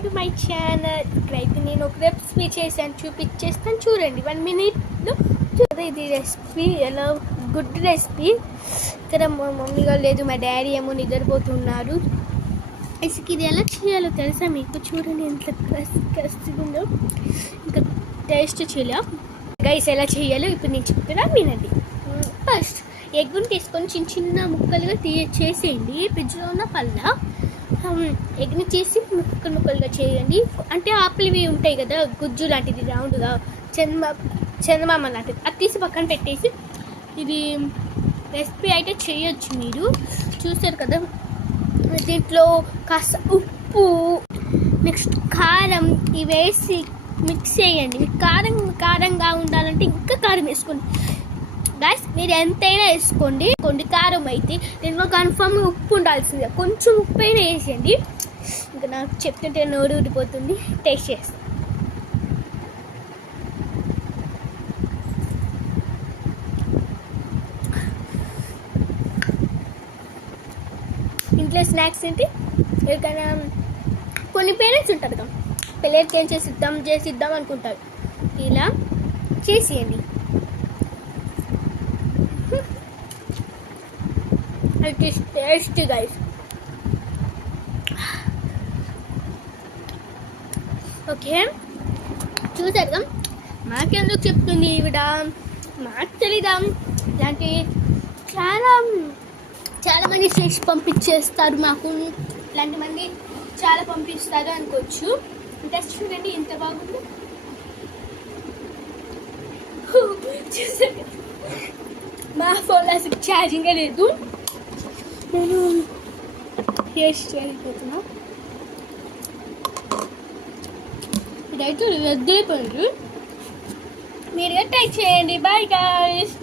Welcome to my channel. ఇక్కడైతే నేను ఒక రెసిపీ చేశాను, చూపించేస్తాను చూడండి 1 minute. ఇది రెసిపీ ఎలా గుడ్ రెసిపీ. ఇక్కడ మా మమ్మీ గారు లేదు, మా డాడీ ఏమో నిద్రపోతున్నారు. ఇది ఎలా చేయాలో తెలుసా మీకు? చూడండి ఎంత కసిగా ఉందో. ఇంకా టేస్ట్ చేయాలి గైస్. ఎలా చేయాలో ఇప్పుడు నేను చెప్తున్నా, వినండి. ఫస్ట్ ఎగ్గుని తీసుకొని చిన్న చిన్న ముక్కలుగా చేసేయండి. ఫ్రిడ్జ్లో ఉన్న పళ్ళ ఎగ్ని చేసి ముక్కలుగా చేయండి. అంటే ఆపిల్వి ఉంటాయి కదా, గుజ్జు లాంటిది రౌండ్గా చందమామ లాంటిది, అది తీసి పక్కన పెట్టేసి ఇది రెసిపీ అయితే చేయొచ్చు. మీరు చూస్తారు కదా, దీంట్లో కాస్త ఉప్పు, నెక్స్ట్ కారం ఇవి వేసి మిక్స్ చేయండి. మీకు కారంగా ఉండాలంటే ఇంకా కారం వేసుకోండి గాయస్. మీరు ఎంతైనా వేసుకోండి. కారం అయితే దీంట్లో కన్ఫర్మ్ ఉప్పు ఉండాల్సిందే. కొంచెం ఉప్పు అయినా వేసేయండి. ఇంకా నాకు చెప్తుంటే నోరు ఊడిపోతుంది. టేస్ట్ చేస్తాను. ఇంట్లో స్నాక్స్ ఏంటి, ఎవరికైనా కొన్ని పేరెంట్స్ ఉంటారు కదా, పిల్లలకి ఏం చేసిద్దాం అనుకుంటారు. ఇలా చేసేయండి. It is tasty guys. Okay, చూసారుగా మాకెందుకు చెప్తుంది ఈవిడ, మాకు తెలీదా? ఇలాంటి చాలా మంది చేసి పంపించేస్తారు మాకు. ఇలాంటి మంది చాలా పంపిస్తారు అనుకోవచ్చు. టెస్ట్ చూడండి ఎంత బాగుందో. చూసారు, మా ఫోన్ అసలు ఛార్జింగే లేదు. నేను టేస్ట్ చేయకపోతున్నా. ఇదైతే వద్దైపోయింది. మీరు ట్రై చేయండి. Bye guys.